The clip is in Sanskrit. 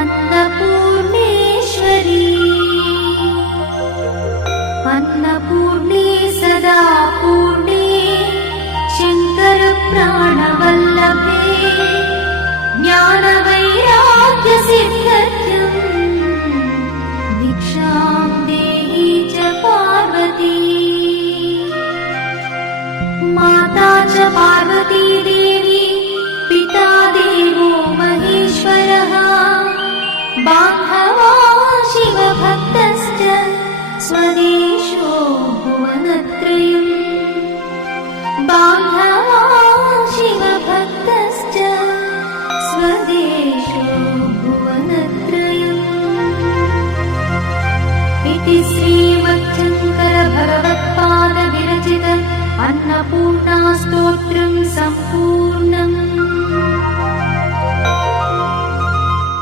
अन्नपूर्णेश्वरी अन्नपूर्णे सदा पूर्णे शङ्करप्राणवल्लभे ज्ञानवैराग्यसिद्ध्यर्थं दीक्षां देहि च पार्वती। माता च पार्वती देवी पिता देवो महेश्वरः बान्धवा शिवभक्तश्च स्वदेशो भुवनत्रयम् बान्धवा शिवभक्तश्च स्वदेशो भुवनत्रयम्। इति श्रीमच्छङ्करभगवत्पादविरचित अन्नपूर्णा स्तोत्रं सम्पूर्णम्।